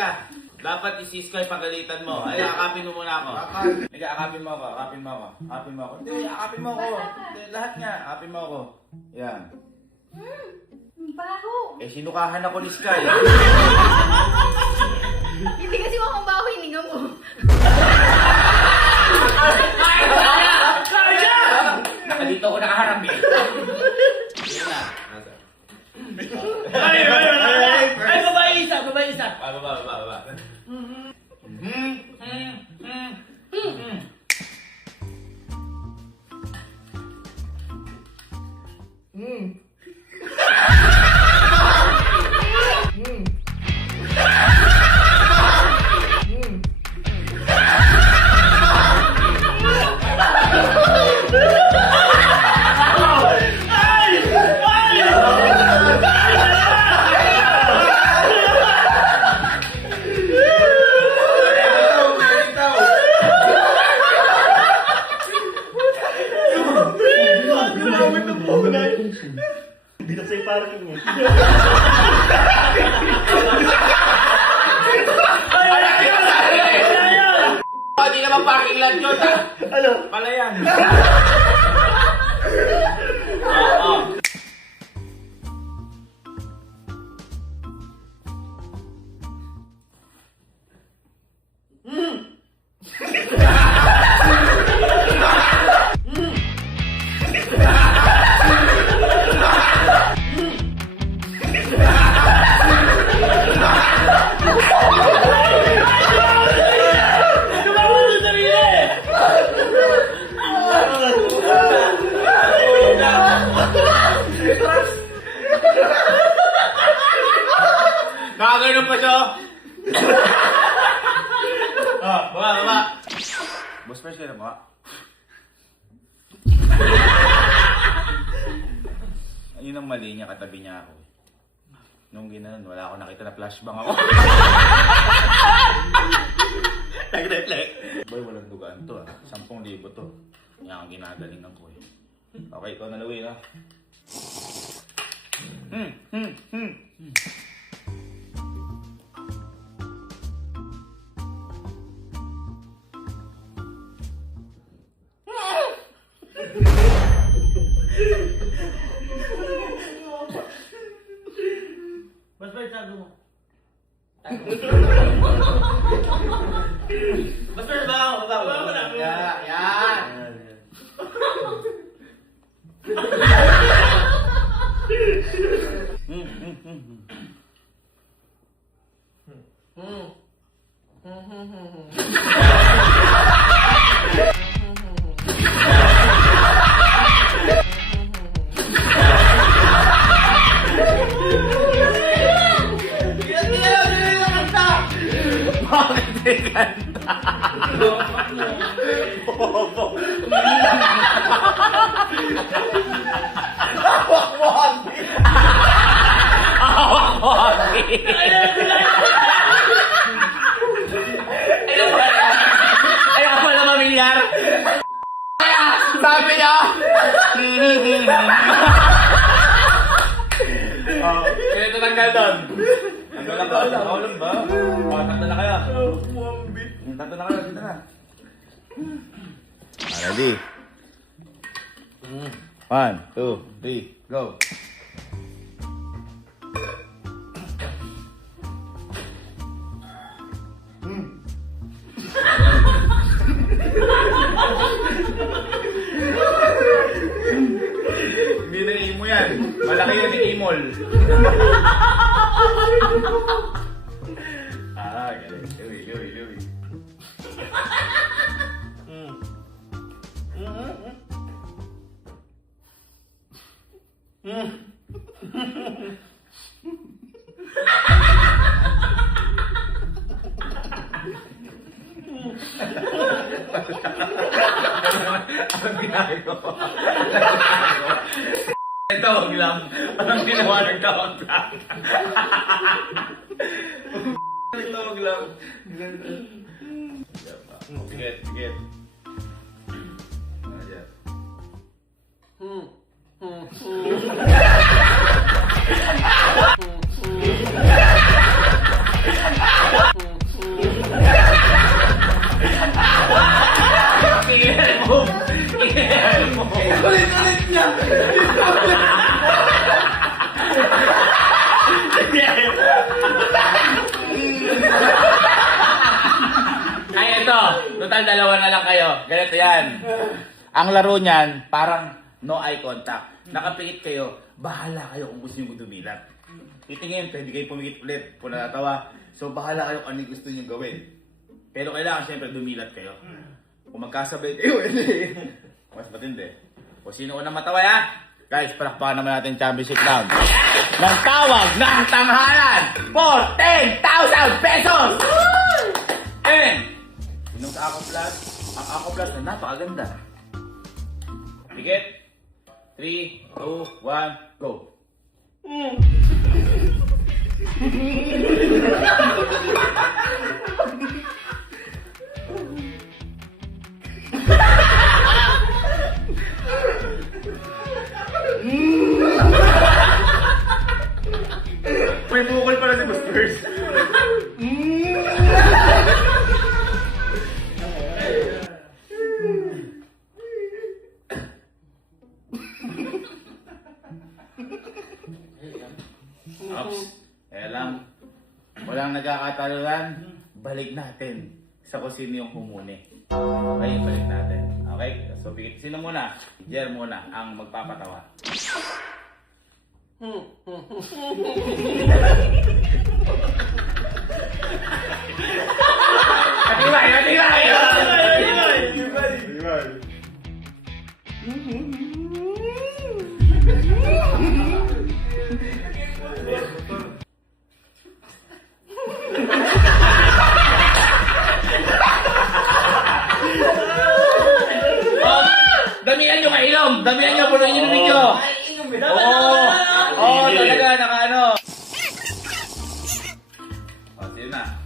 ka. Dapat isis ko yung pagalitan mo. Ay, akapin mo muna ako. Hindi, akapin mo ako. Akapin mo ako. Akapin mo ako. Hindi, akapin mo ako. Hindi, lahat nga. Akapin mo ako. Yan. Baho. Eh, sinukahan ako ni Sky. Hindi kasi mukhang baho, hininga mo. Dito ako nakaharap eh. Yun na. Ay, babae isa, babae isa. Baba. Hindi na sa'yo parking eh. Hindi naman parking lot yun, ha? Ano? Pala yan. Oo. Nakagano pa siya. Baba. Boss fresh ka na ba? Ayun ang mali niya, katabi niya ako. Nung ginanon, wala ako nakita na flashbang ako. Boy, walang dugaan to, 10,000 to. Yan ang ginagalingan ko eh. Okay, ikaw na Louie, ha? Mas ba sabi mo? Basta ba? Yan! Bakit di ganda? Bobo. Hawak mo, Hagi. Hawak mo, Hagi. Ayaw ka pala mamilyar. Sabi niya. Kaya tanggal doon. Tanggal lang ba? Ako lang ba? Tatlo na kayo. Tatlo na kayo. Dito na. Ready? 1, 2, 3, go. Hindi na imo yan. Malaki yan ni Imol. Galing. Louie. Ang ginagawa. Tawag lang. Parang ginawa ng tawag lang. Tawag lang. Sige. Ay, ito. Total, dalawa na lang kayo. Ganito yan. Ang laro niyan, parang no eye contact. Nakapikit kayo, bahala kayo kung gusto nyo dumilat. Titingin, pwede kayo pumikit ulit kung natatawa. So, bahala kayo kung ano yung gusto nyo gawin. Pero kailangan siyempre dumilat kayo. Kung magkasabay kayo, mas matindi. O sino unang matawa ya? Guys, palakpakan naman natin championship round. Ng tawag ng tanghalan for 10,000 pesos! And, sinong sa Ako Plus? Ang Ako Plus na napakaganda. Tikit. 3, 2, 1, go. May bukol pala si Busters. Ops. Kaya lang, walang nagkakatalunan, balik natin sa kung sino yung humuni. Okay, balik natin. Okay? So, sino muna? Jer muna ang magpapatawa. Matibay! Matibay! Oh, damihan nyo kainom! Damihan nyo, punuin nyo ng video! Oo, talaga, nakaano. O, sino na?